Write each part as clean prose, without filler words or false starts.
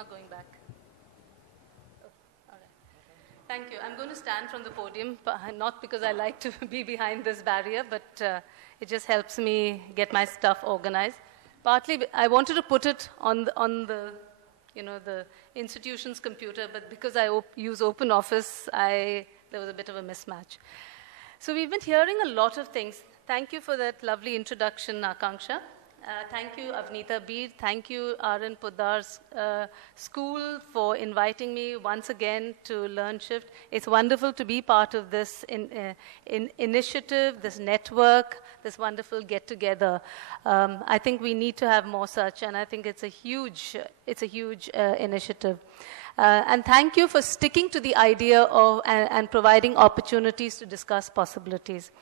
not going back. Oh, all right. Thank you. I'm going to stand from the podium, not because I like to be behind this barrier, but it just helps me get my stuff organized. Partly, I wanted to put it on the the institution's computer, but because I use OpenOffice, there was a bit of a mismatch. So we've been hearing a lot of things. Thank you for that lovely introduction, Akanksha. Thank you, Avneeta Beer. Thank you, RN Poddar's school, for inviting me once again to LearnShift. It's wonderful to be part of this initiative, this network, this wonderful get-together. I think we need to have more such, and I think it's a huge initiative. And thank you for sticking to the idea of and providing opportunities to discuss possibilities.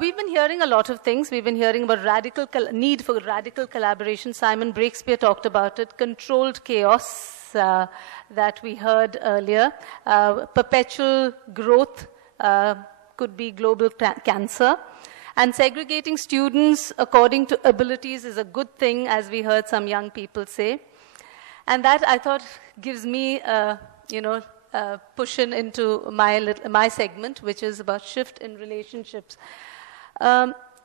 We've been hearing a lot of things. We've been hearing about need for radical collaboration. Simon Breakspeare talked about it. Controlled chaos that we heard earlier. Perpetual growth could be global cancer. And segregating students according to abilities is a good thing, as we heard some young people say. And that, I thought, gives me push into my segment, which is about shift in relationships.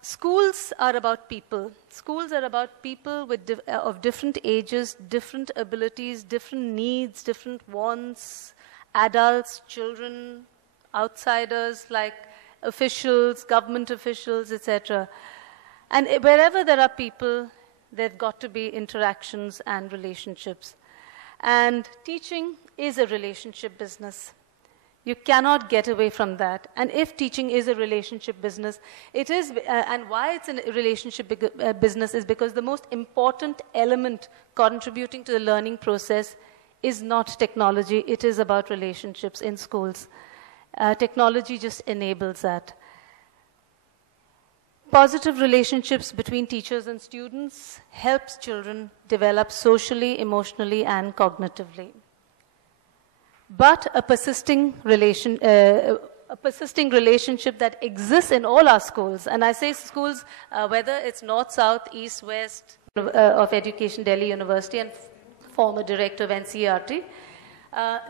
Schools are about people. Schools are about people of different ages, different abilities, different needs, different wants, adults, children, outsiders like officials, government officials, etc. And wherever there are people, there've got to be interactions and relationships. And teaching is a relationship business. You cannot get away from that. And if teaching is a relationship business, it is, and why it's a relationship business is because the most important element contributing to the learning process is not technology, it is about relationships in schools. Technology just enables that. Positive relationships between teachers and students helps children develop socially, emotionally, and cognitively. But a persisting relationship that exists in all our schools, and I say schools, whether it's North, South, East, West of Education, Delhi University, and former director of NCERT,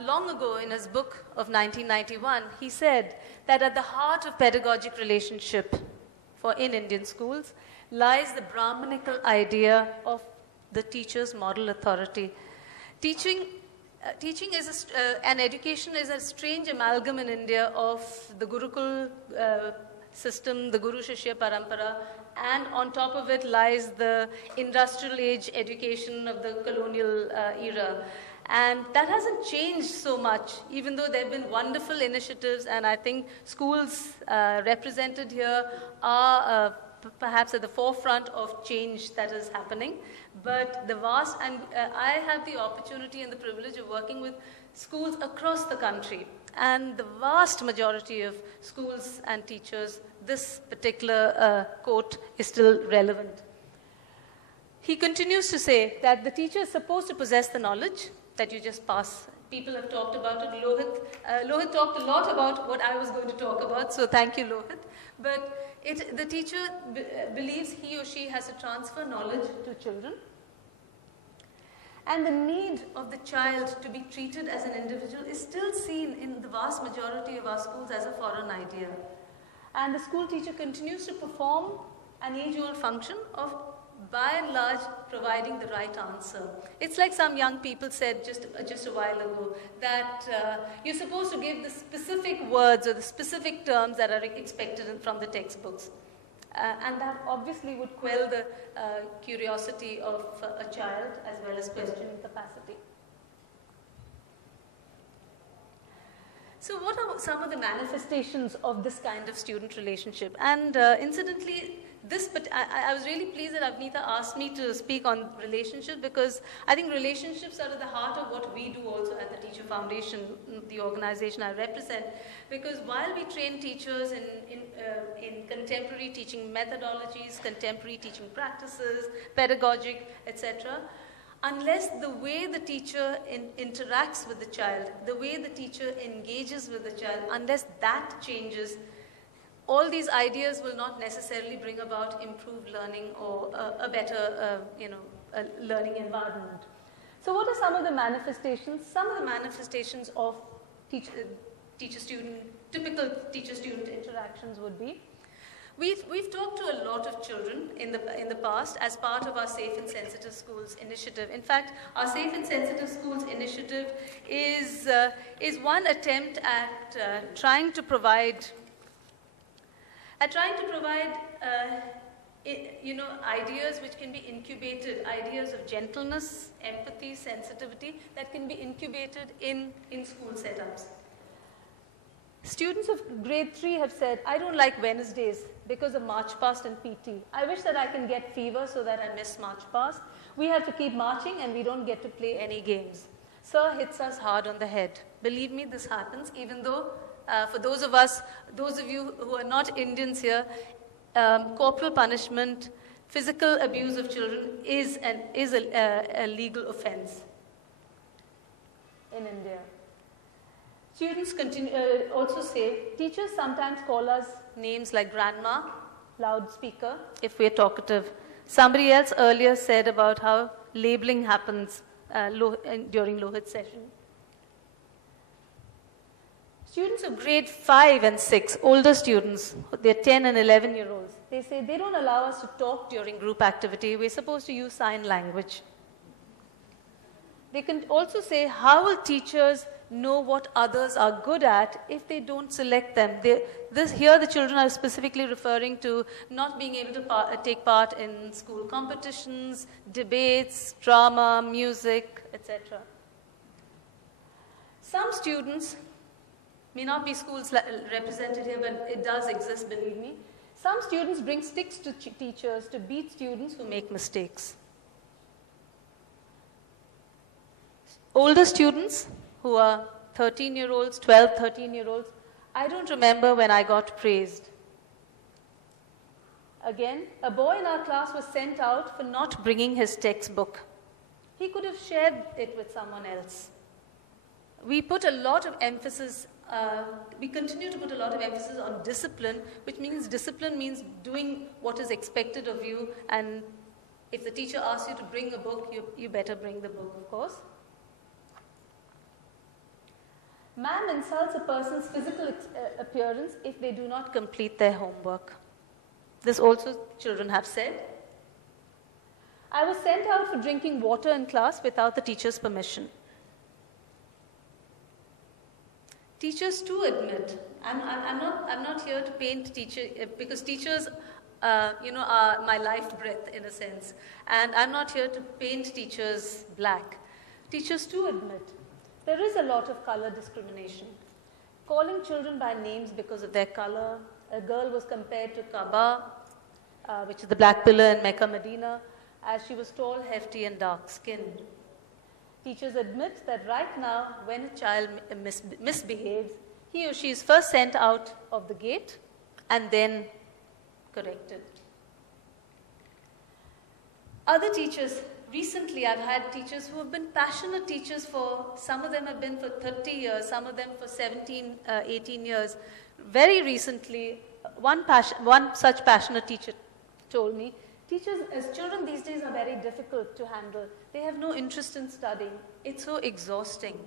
long ago in his book of 1991, he said that at the heart of pedagogic relationship in Indian schools lies the Brahmanical idea of the teacher's model authority. Teaching and education is a strange amalgam in India of the Gurukul system, the Guru Shishya Parampara, and on top of it lies the industrial age education of the colonial era. And that hasn't changed so much, even though there have been wonderful initiatives, and I think schools represented here are perhaps at the forefront of change that is happening. But the vast, and I have the opportunity and the privilege of working with schools across the country. And the vast majority of schools and teachers, this particular quote is still relevant. He continues to say that the teacher is supposed to possess the knowledge that you just pass. People have talked about it. Lohit talked a lot about what I was going to talk about, so thank you, Lohit. But the teacher believes he or she has to transfer knowledge to children. And the need of the child to be treated as an individual is still seen in the vast majority of our schools as a foreign idea. And the school teacher continues to perform an age-old function of, by and large, providing the right answer. It's like some young people said just a while ago, that you're supposed to give the specific words or the specific terms that are expected from the textbooks. And that obviously would quell the curiosity of a child as well as questioning capacity. So what are some of the manifestations of this kind of student relationship? And incidentally, I was really pleased that Avneeta asked me to speak on relationships, because I think relationships are at the heart of what we do also at the Teacher Foundation, the organization I represent. Because while we train teachers in contemporary teaching methodologies, contemporary teaching practices, pedagogic, etc., unless the way the teacher interacts with the child, the way the teacher engages with the child, unless that changes, all these ideas will not necessarily bring about improved learning or a better learning environment. So what are some of the manifestations? Some of the manifestations of typical teacher-student interactions would be, we've talked to a lot of children in the past as part of our Safe and Sensitive Schools initiative. In fact, our Safe and Sensitive Schools initiative is one attempt at trying to provide ideas which can be incubated, ideas of gentleness, empathy, sensitivity that can be incubated in school setups. Students of grade 3 have said, I don't like Wednesdays because of March Past and PT. I wish that I can get fever so that I miss March Past. We have to keep marching and we don't get to play any games. Sir hits us hard on the head. Believe me, this happens, even though for those of you who are not Indians here, corporal punishment, physical abuse of children is a legal offense in India. Students also say, teachers sometimes call us names like grandma, loudspeaker, if we're talkative. Somebody else earlier said about how labeling happens during Lohit session. Students of grade 5 and 6, older students, they're 10 and 11-year-olds, they say they don't allow us to talk during group activity. We're supposed to use sign language. They can also say, how will teachers know what others are good at if they don't select them? Here the children are specifically referring to not being able to take part in school competitions, debates, drama, music, etc. Some students, may not be schools represented here, but it does exist, believe me. Some students bring sticks to teachers to beat students who make mistakes. Older students who are 13-year-olds, 12, 13-year-olds, I don't remember when I got praised. Again, a boy in our class was sent out for not bringing his textbook. He could have shared it with someone else. We put a lot of emphasis, we continue to put a lot of emphasis on discipline, which means discipline means doing what is expected of you, and if the teacher asks you to bring a book, you better bring the book, of course. Ma'am insults a person's physical appearance if they do not complete their homework. This also children have said. I was sent out for drinking water in class without the teacher's permission. Teachers too admit, I'm not here to paint teachers, because teachers are my life breath in a sense, and I'm not here to paint teachers black. Teachers too admit there is a lot of color discrimination. Calling children by names because of their color. A girl was compared to Kaaba, which is the black pillar in Mecca, Medina, as she was tall, hefty, and dark-skinned. Teachers admit that right now, when a child misbehaves, he or she is first sent out of the gate and then corrected. Other teachers, recently I've had teachers who have been passionate teachers some of them have been for 30 years, some of them for 17, 18 years. Very recently, one such passionate teacher told me, teachers, as children these days are very difficult to handle. They have no interest in studying. It's so exhausting.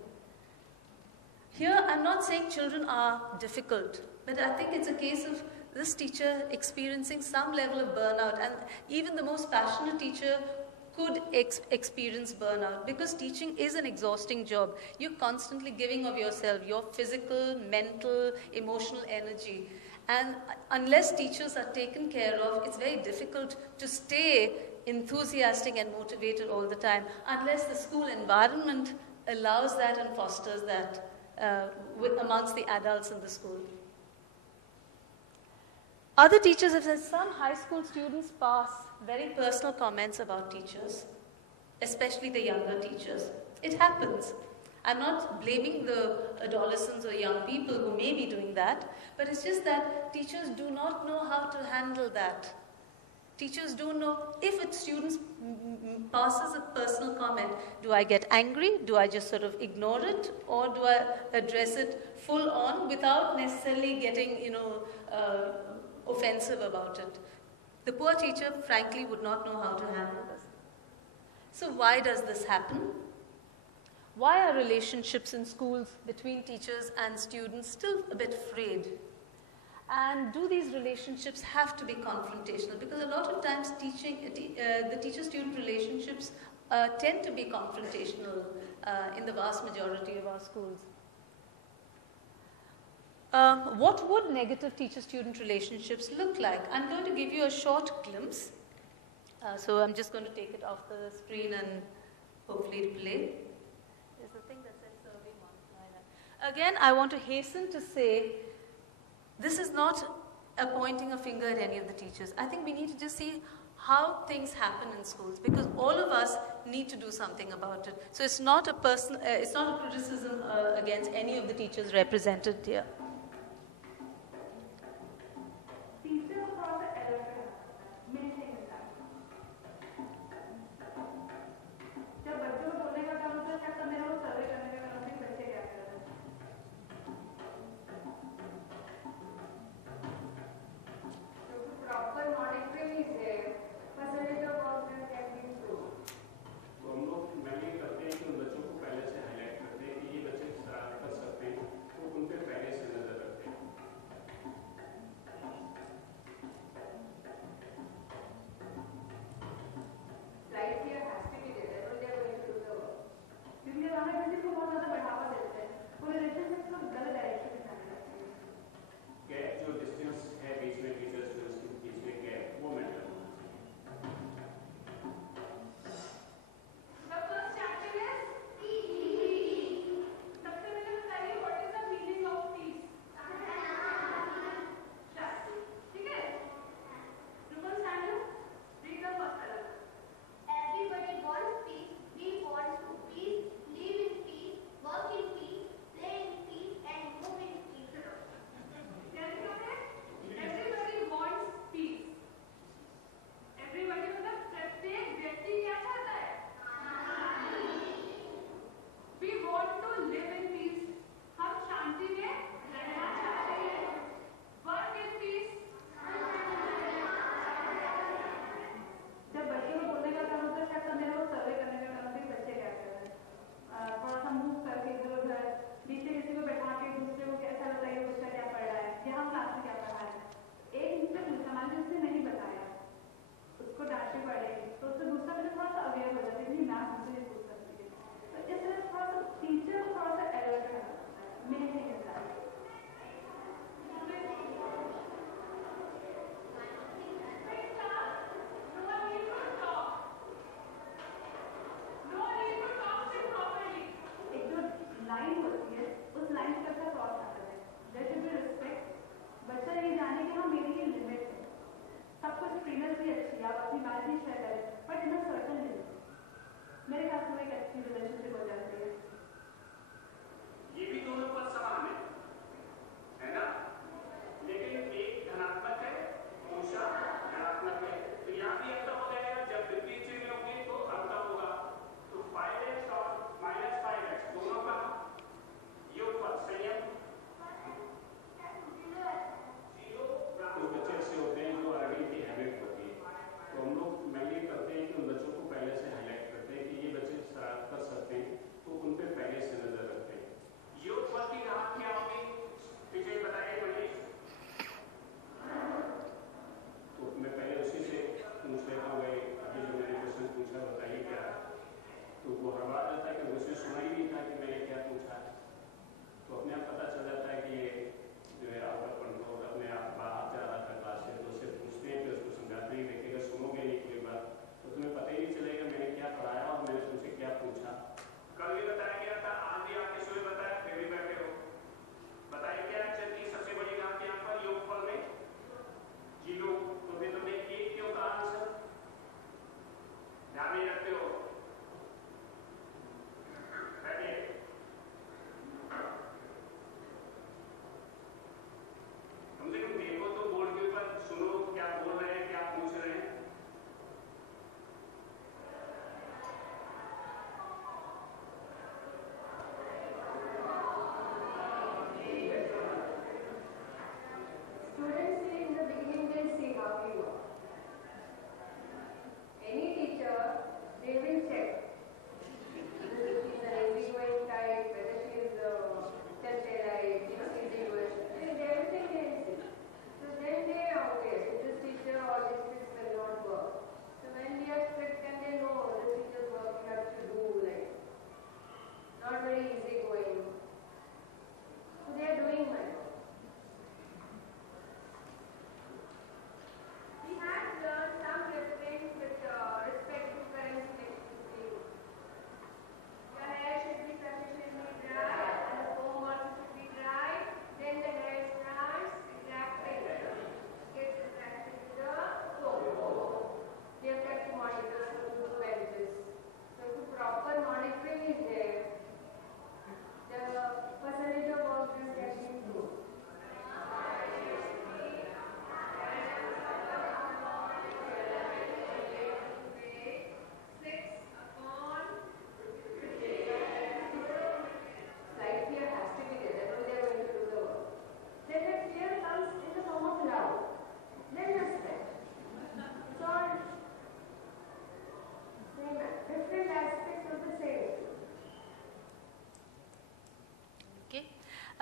Here, I'm not saying children are difficult, but I think it's a case of this teacher experiencing some level of burnout, and even the most passionate teacher could experience burnout, because teaching is an exhausting job. You're constantly giving of yourself, your physical, mental, emotional energy. And unless teachers are taken care of, it's very difficult to stay enthusiastic and motivated all the time, unless the school environment allows that and fosters that amongst the adults in the school. Other teachers have said some high school students pass very personal comments about teachers, especially the younger teachers. It happens. I'm not blaming the adolescents or young people who may be doing that, but it's just that teachers do not know how to handle that. Teachers don't know if a student passes a personal comment, do I get angry? Do I just sort of ignore it? Or do I address it full on without necessarily getting, offensive about it? The poor teacher, frankly, would not know how to handle this. So why does this happen? Why are relationships in schools between teachers and students still a bit frayed? And do these relationships have to be confrontational? Because a lot of times the teacher-student relationships tend to be confrontational in the vast majority of our schools. What would negative teacher-student relationships look like? I'm going to give you a short glimpse. So I'm just going to take it off the screen and hopefully play. There's a thing that says survey one. Again, I want to hasten to say, this is not a pointing a finger at any of the teachers. I think we need to just see how things happen in schools, because all of us need to do something about it. So it's not a it's not a criticism against any of the teachers represented here.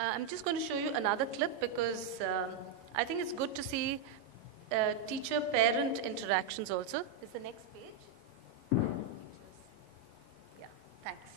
I'm just going to show you another clip because I think it's good to see teacher-parent interactions also. Is the next page? Yeah, thanks.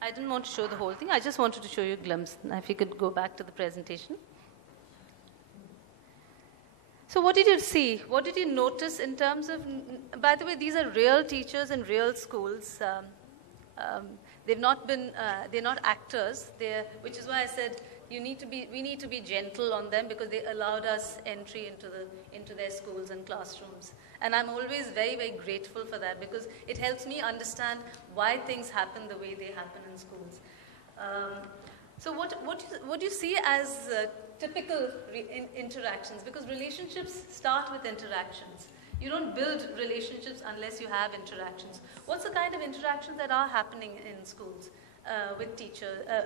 I didn't want to show the whole thing. I just wanted to show you a glimpse. If you could go back to the presentation. So what did you see? What did you notice in terms of, by the way, these are real teachers in real schools. They've not been, they're not actors, which is why I said we need to be gentle on them because they allowed us entry into their schools and classrooms. And I'm always very, very grateful for that because it helps me understand why things happen the way they happen in schools. So what do you see as typical interactions? Because relationships start with interactions. You don't build relationships unless you have interactions. What's the kind of interactions that are happening in schools with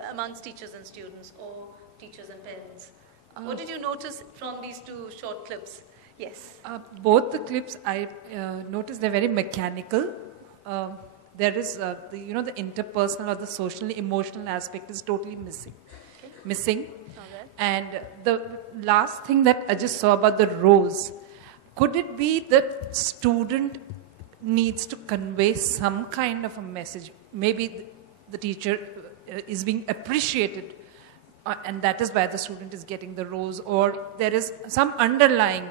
amongst teachers and students or teachers and parents? What did you notice from these two short clips? Yes. Both the clips I noticed they're very mechanical. There is the interpersonal or the social emotional aspect is totally missing. Okay. Missing. Okay. And the last thing that I just saw about the rows, could it be that student needs to convey some kind of a message? Maybe the teacher is being appreciated and that is why the student is getting the rows, or there is some underlying,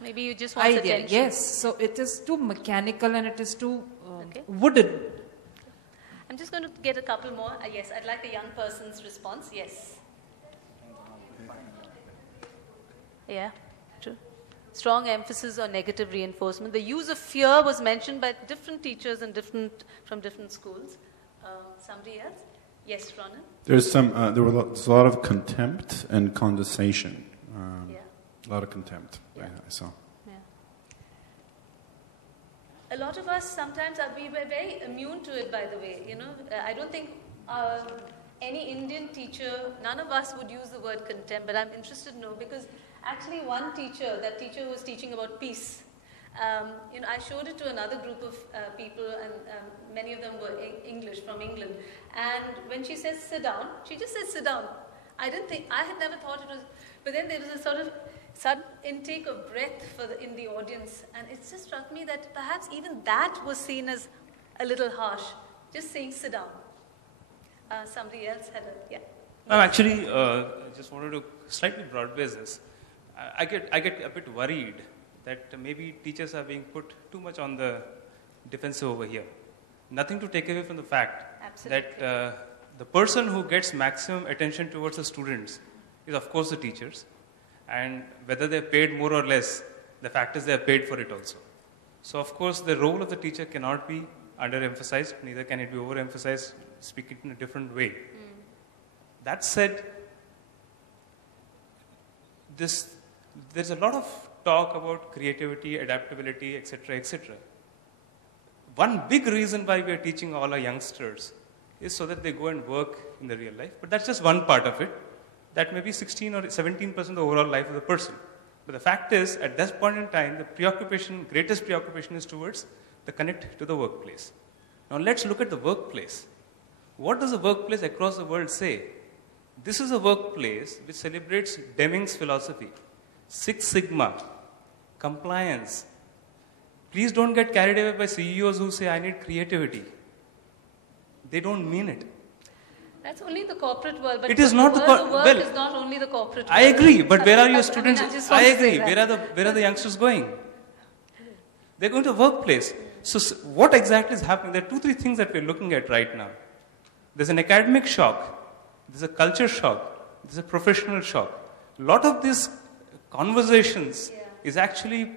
maybe you just want idea. Attention. Yes, so it is too mechanical and it is too wooden. I'm just going to get a couple more. Yes, I'd like a young person's response. Yes. Yeah, true. Strong emphasis on negative reinforcement. The use of fear was mentioned by different teachers and from different schools. Somebody else? Yes, Ronan? There's a lot of contempt and condescension. A lot of contempt, I saw. Yeah. A lot of us sometimes we were very immune to it, by the way. I don't think any Indian teacher, none of us would use the word contempt, but I'm interested to know because actually one teacher, that teacher was teaching about peace. I showed it to another group of people, and many of them were English from England. And when she says sit down, she just says sit down. I had never thought it was, but then there was a sort of sudden intake of breath in the audience, and it just struck me that perhaps even that was seen as a little harsh, just saying sit down. Somebody else had Actually, I just wanted to slightly broad base this. I get a bit worried that maybe teachers are being put too much on the defensive over here. Nothing to take away from the fact that the person who gets maximum attention towards the students is of course the teachers, and whether they're paid more or less, the fact is they're paid for it also. So of course the role of the teacher cannot be underemphasized, neither can it be overemphasized, speak it in a different way. That said, there's a lot of talk about creativity, adaptability, etc., etc. One big reason why we are teaching all our youngsters is so that they go and work in the real life. But that's just one part of it. That may be 16 or 17% of the overall life of the person. But the fact is, at this point in time, the greatest preoccupation is towards the connect to the workplace. Now let's look at the workplace. What does the workplace across the world say? This is a workplace which celebrates Deming's philosophy, Six Sigma, compliance. Please don't get carried away by CEOs who say, I need creativity. They don't mean it. That's only the corporate world, but it is not the world of work is not only the corporate world. I agree, but where are your students? I agree. Where are the youngsters going? They're going to the workplace. So what exactly is happening? There are 2-3 things that we're looking at right now. There's an academic shock. There's a culture shock. There's a professional shock. A lot of these conversations is actually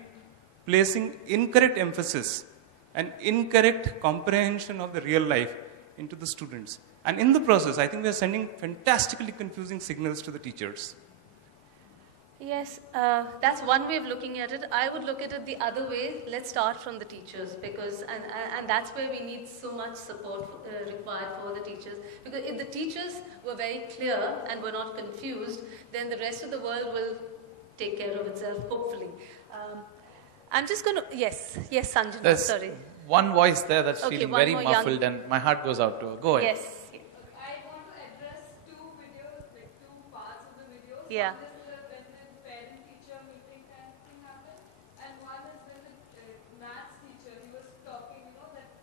placing incorrect emphasis and incorrect comprehension of the real life into the students. And in the process, I think we are sending fantastically confusing signals to the teachers. Yes, that's one way of looking at it. I would look at it the other way. Let's start from the teachers, because and that's where we need so much support required for the teachers. Because if the teachers were very clear and were not confused, then the rest of the world will take care of itself, hopefully. I'm just going to, yes, Sanjana, There's sorry. one voice there that's Okay, feeling one very more muffled and my heart goes out to her. Go ahead. Yes. I want to address two videos, like two parts of the videos. Yeah. One is when the parent-teacher meeting kind of thing happened, and one is when the maths teacher, he was talking, that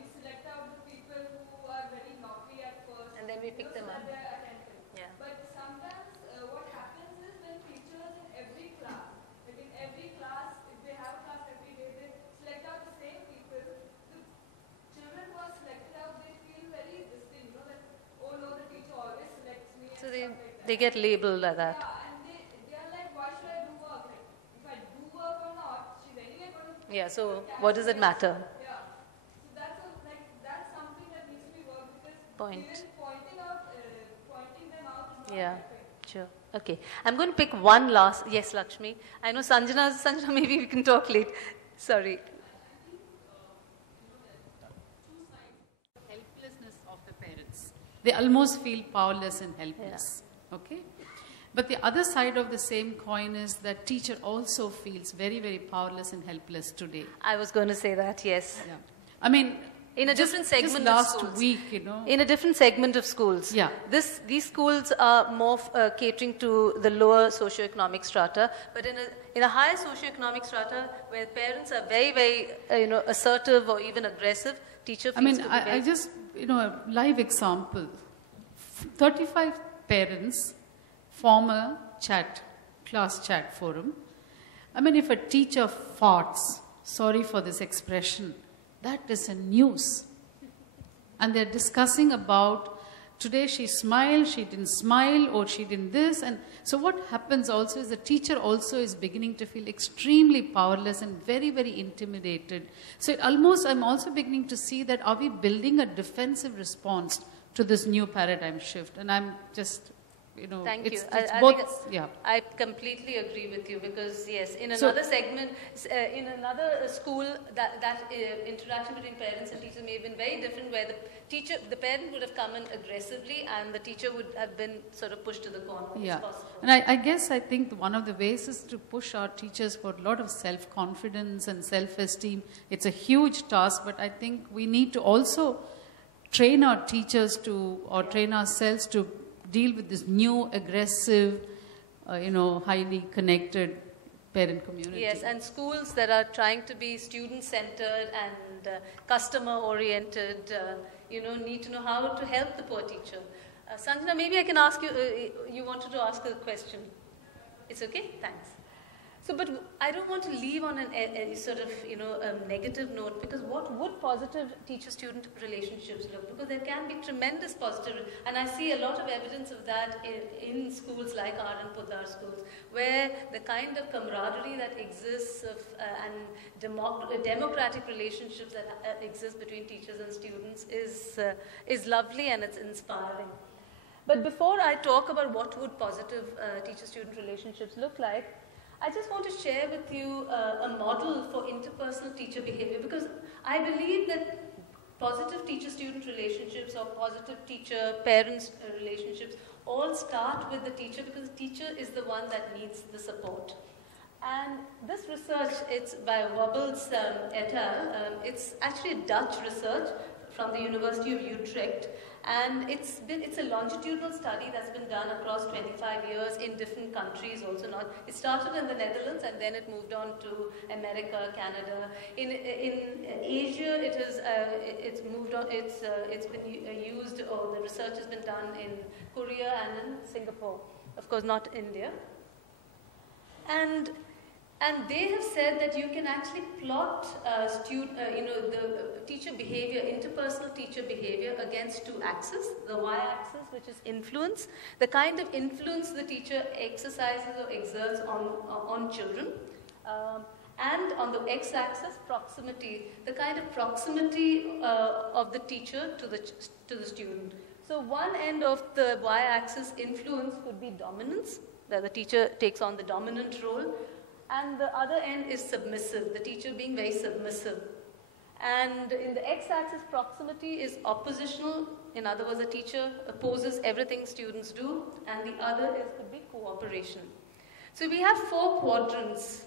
we select out the people who are very naughty at first. And then we pick them so up. that they're attentive. Yeah. But sometimes what happens is when teachers in every class, like in every class, if they have a class every day, they select out the same people. The children who are selected out, they feel very distinct, that, oh no, the teacher always selects me. So and stuff like that. they get labeled like that. Yeah, and they are like, why should I do work? Like, if I do work or not, she's anyway going to. Yeah, so what does it matter? Yeah. So that's something that needs to be worked, because Point. even pointing them out is not Yeah, helping. sure. Okay. I'm going to pick one last. Yes, Lakshmi. I know Sanjana, maybe we can talk late. Sorry. Helplessness of the parents. They almost feel powerless and helpless. Okay? But the other side of the same coin is that teacher also feels very, very powerless and helpless today. I was going to say that, yes. Yeah. I mean, In a different segment just of last schools. week, In a different segment of schools. Yeah. These schools are more catering to the lower socioeconomic strata, but in a higher socioeconomic strata where parents are very, very assertive or even aggressive, teacher feels to be I very... just, a live example. 35 parents form a class chat forum. I mean, if a teacher farts, sorry for this expression, that is a news. And they're discussing about, today she smiled, she didn't smile, or she didn't this. And so what happens also is the teacher also is beginning to feel extremely powerless and very, very intimidated. So I'm also beginning to see that are we building a defensive response to this new paradigm shift? And I'm just... Thank you. It's I both, think yeah. I completely agree with you, because yes, in another segment, in another school, that interaction between parents and teachers may have been very different, where the parent would have come in aggressively and the teacher would have been sort of pushed to the corner. Yeah, It's possible. and I think one of the ways is to push our teachers for a lot of self-confidence and self-esteem. It's a huge task, but I think we need to also train our teachers train ourselves to deal with this new, aggressive, highly connected parent community. Yes, and schools that are trying to be student-centered and customer-oriented, need to know how to help the poor teacher. Sanjana, maybe I can ask you, you wanted to ask a question. It's okay? Thanks. So, but I don't want to leave on a sort of, a negative note, because what would positive teacher-student relationships look? Because there can be tremendous positive, and I see a lot of evidence of that in schools like our and Pudar schools, where the kind of camaraderie that exists and democratic relationships that exist between teachers and students is lovely and it's inspiring. But before I talk about what would positive teacher-student relationships look like, I just want to share with you a model for interpersonal teacher behavior, because I believe that positive teacher-student relationships or positive teacher-parents relationships all start with the teacher, because the teacher is the one that needs the support. And this research, it's by Wobbles et al. It's actually a Dutch research from the University of Utrecht, and it's a longitudinal study that's been done across 25 years in different countries. Also, it started in the Netherlands and then it moved on to America, Canada. In Asia, it's moved on. It's been used, or the research has been done in Korea and in Singapore. Of course, not India. And they have said that you can actually plot the teacher behavior, interpersonal teacher behavior, against two axes. The y-axis, which is influence, the kind of influence the teacher exercises or exerts on children. And on the x-axis, proximity, the kind of proximity of the teacher to the student. So one end of the y-axis, influence, could be dominance, that the teacher takes on the dominant role. And the other end is submissive, the teacher being very submissive. And in the x-axis, proximity is oppositional. In other words, the teacher opposes everything students do. And the other could be cooperation. So we have 4 quadrants.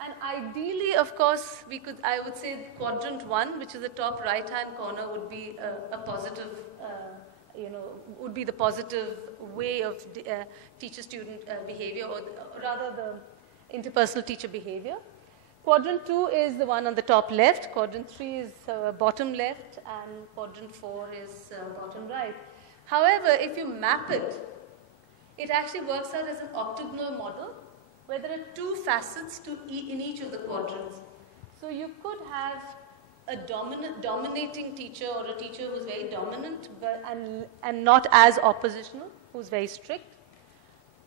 And ideally, of course, I would say quadrant 1, which is the top right-hand corner, would be a positive, would be the positive way of teacher-student behavior, or rather the interpersonal teacher behavior. Quadrant 2 is the one on the top left, quadrant 3 is bottom left, and quadrant 4 is bottom right. However, if you map it, it actually works out as an octagonal model, where there are 2 facets in each of the quadrants. So you could have a dominating teacher, or a teacher who's very dominant and not as oppositional, who's very strict.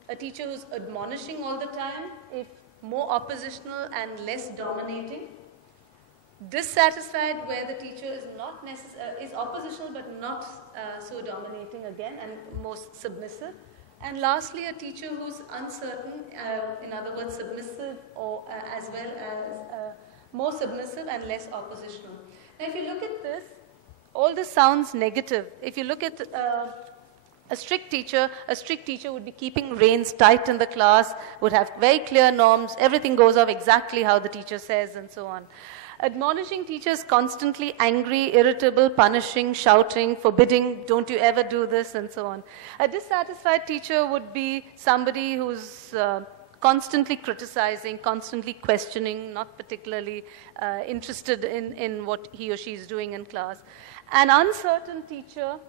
A teacher who's admonishing all the time, if more oppositional and less dominating. Dissatisfied, where the teacher is not is oppositional but not so dominating again, and most submissive. And lastly, a teacher who's uncertain, in other words, submissive, or as well as more submissive and less oppositional. Now, if you look at this, all this sounds negative. If you look at a strict teacher would be keeping reins tight in the class, would have very clear norms, everything goes off exactly how the teacher says, and so on. Admonishing teachers constantly angry, irritable, punishing, shouting, forbidding, don't you ever do this, and so on. A dissatisfied teacher would be somebody who's constantly criticizing, constantly questioning, not particularly interested in what he or she is doing in class. An uncertain teacher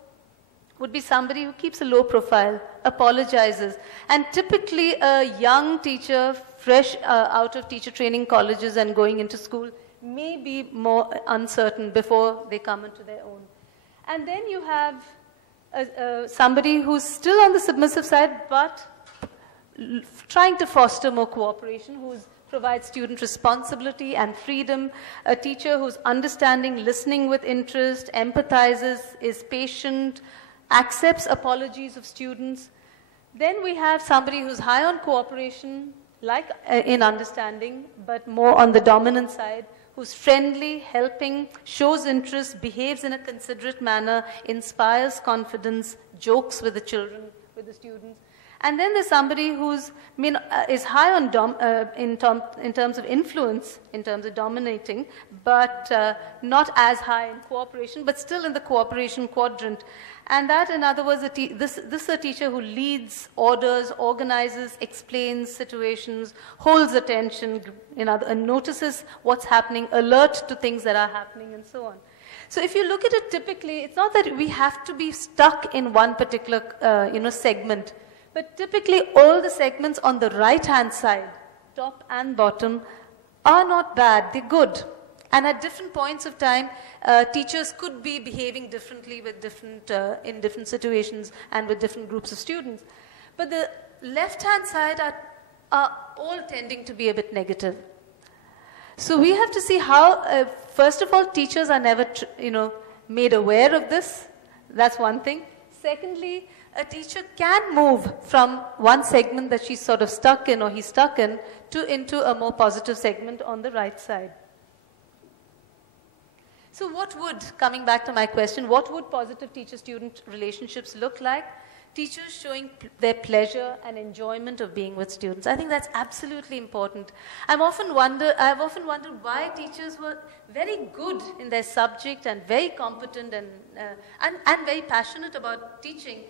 would be somebody who keeps a low profile, apologizes. And typically a young teacher, fresh out of teacher training colleges and going into school, may be more uncertain before they come into their own. And then you have somebody who's still on the submissive side, but trying to foster more cooperation, who provides student responsibility and freedom, a teacher who's understanding, listening with interest, empathizes, is patient, accepts apologies of students. Then we have somebody who's high on cooperation, like in understanding, but more on the dominant side, who's friendly, helping, shows interest, behaves in a considerate manner, inspires confidence, jokes with the children, with the students. And then there's somebody who's is high on in terms of influence, in terms of dominating, but not as high in cooperation, but still in the cooperation quadrant. And that, in other words, this is a teacher who leads, orders, organizes, explains situations, holds attention, and notices what's happening, alert to things that are happening, and so on. So if you look at it typically, it's not that we have to be stuck in one particular segment. But typically, all the segments on the right-hand side, top and bottom, are not bad, they're good. And at different points of time, teachers could be behaving differently with in different situations and with different groups of students. But the left-hand side are all tending to be a bit negative. So we have to see how, first of all, teachers are never made aware of this. That's one thing. Secondly, a teacher can move from one segment that she's sort of stuck in or he's stuck in into a more positive segment on the right side. So what would, coming back to my question, what would positive teacher-student relationships look like? Teachers showing their pleasure and enjoyment of being with students. I think that's absolutely important. I've often wondered why teachers were very good in their subject and very competent and very passionate about teaching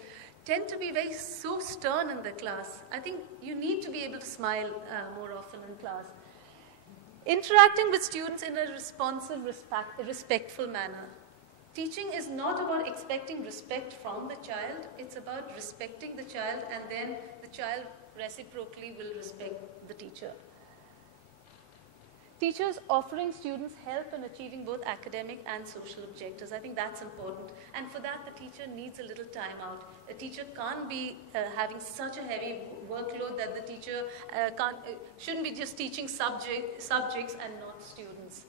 tend to be so stern in the class. I think you need to be able to smile more often in class. Interacting with students in a responsive, respectful manner. Teaching is not about expecting respect from the child, it's about respecting the child, and then the child reciprocally will respect the teacher. Teachers offering students help in achieving both academic and social objectives. I think that's important. And for that, the teacher needs a little time out. A teacher can't be having such a heavy workload that the teacher shouldn't be just teaching subjects and not students.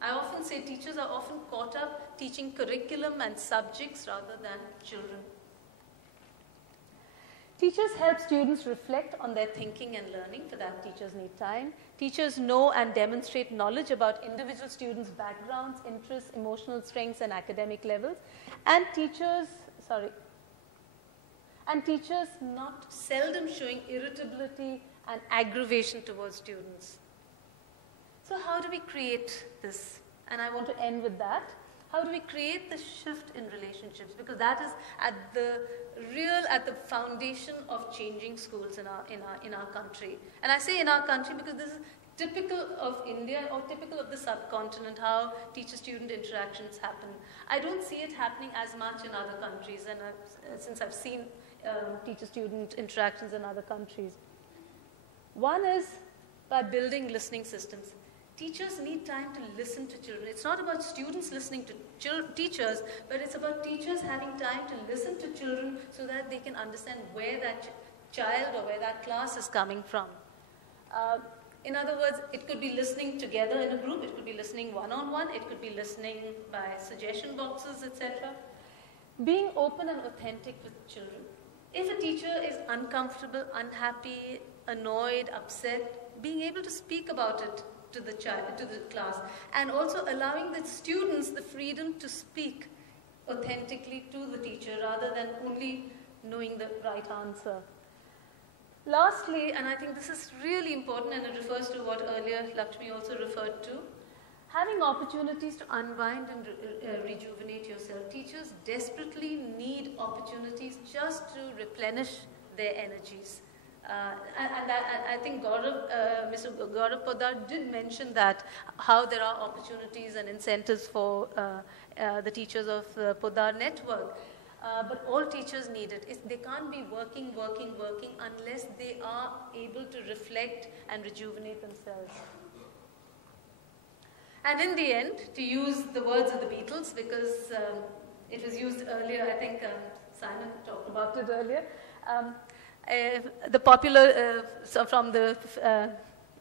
I often say teachers are often caught up teaching curriculum and subjects rather than children. Teachers help students reflect on their thinking and learning. For that, teachers need time. Teachers know and demonstrate knowledge about individual students' backgrounds, interests, emotional strengths, and academic levels. And teachers not seldom showing irritability and aggravation towards students. So how do we create this? And I want to end with that. How do we create the shift in relationships? Because that is at the foundation of changing schools in our country. And I say in our country because this is typical of India or typical of the subcontinent, how teacher-student interactions happen. I don't see it happening as much in other countries, and since I've seen teacher-student interactions in other countries. One is by building listening systems. Teachers need time to listen to children. It's not about students listening to teachers, but it's about teachers having time to listen to children so that they can understand where that child or where that class is coming from. In other words, it could be listening together in a group, it could be listening one-on-one, it could be listening by suggestion boxes, etc. Being open and authentic with children. If a teacher is uncomfortable, unhappy, annoyed, upset, being able to speak about it to the class, and also allowing the students the freedom to speak authentically to the teacher rather than only knowing the right answer. Lastly, and I think this is really important and it refers to what earlier Lakshmi also referred to, having opportunities to unwind and rejuvenate yourself. Teachers desperately need opportunities just to replenish their energies. I think Mr. Gaurav Poddar did mention that, how there are opportunities and incentives for the teachers of the Poddar network. But all teachers need it. They can't be working unless they are able to reflect and rejuvenate themselves. And in the end, to use the words of the Beatles, because it was used earlier, I think Simon talked about it earlier, the popular, from the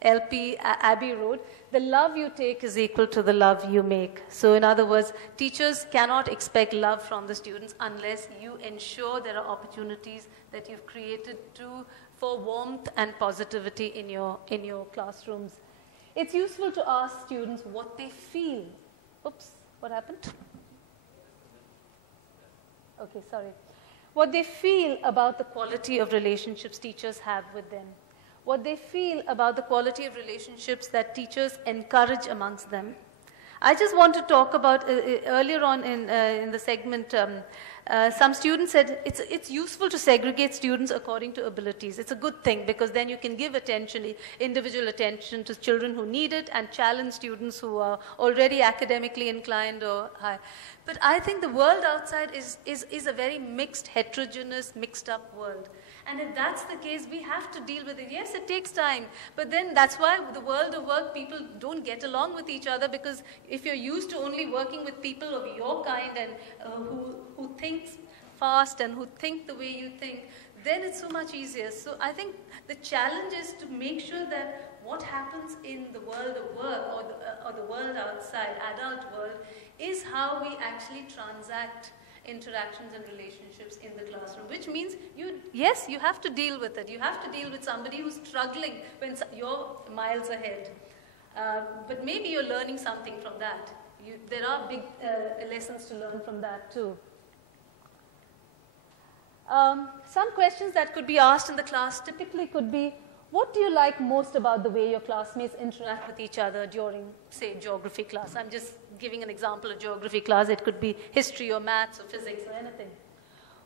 LP Abbey Road, the love you take is equal to the love you make. So in other words, teachers cannot expect love from the students unless you ensure there are opportunities that you've created for warmth and positivity in your classrooms. It's useful to ask students what they feel. Oops, what happened? Okay, sorry. What they feel about the quality of relationships teachers have with them. What they feel about the quality of relationships that teachers encourage amongst them. I just want to talk about, earlier on in the segment, some students said it's useful to segregate students according to abilities. It's a good thing because then you can give individual attention to children who need it and challenge students who are already academically inclined or high. But I think the world outside is a very mixed, heterogeneous, mixed up world. And if that's the case, we have to deal with it. Yes, it takes time. But then that's why the world of work, people don't get along with each other, because if you're used to only working with people of your kind and who thinks fast and who think the way you think, then it's so much easier. So I think the challenge is to make sure that what happens in the world of work or the world outside, adult world, is how we actually transact interactions and relationships in the classroom, which means yes, you have to deal with it. You have to deal with somebody who's struggling when you're miles ahead. But maybe you're learning something from that. There are big lessons to learn from that too. Some questions that could be asked in the class typically could be, what do you like most about the way your classmates interact with each other during, say, geography class? I'm just giving an example of geography class. It could be history or maths or physics or anything.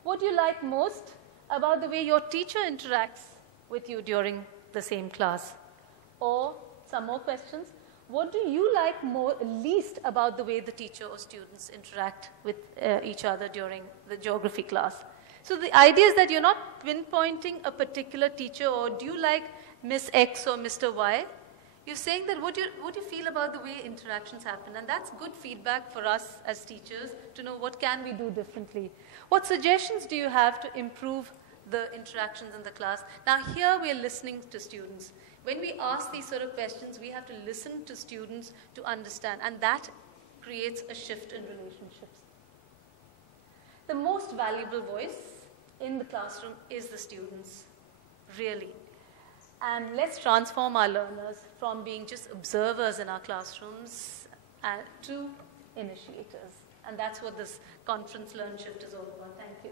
What do you like most about the way your teacher interacts with you during the same class? Or some more questions. What do you like least about the way the teacher or students interact with each other during the geography class? So the idea is that you're not pinpointing a particular teacher, or do you like Miss X or Mr. Y? You're saying that what do you feel about the way interactions happen? And that's good feedback for us as teachers to know what can we do differently. What suggestions do you have to improve the interactions in the class? Now here we're listening to students. When we ask these sort of questions, we have to listen to students to understand, and that creates a shift in relationships. The most valuable voice in the classroom is the students, really. And let's transform our learners from being just observers in our classrooms to initiators. And that's what this conference LearnShift is all about. Thank you.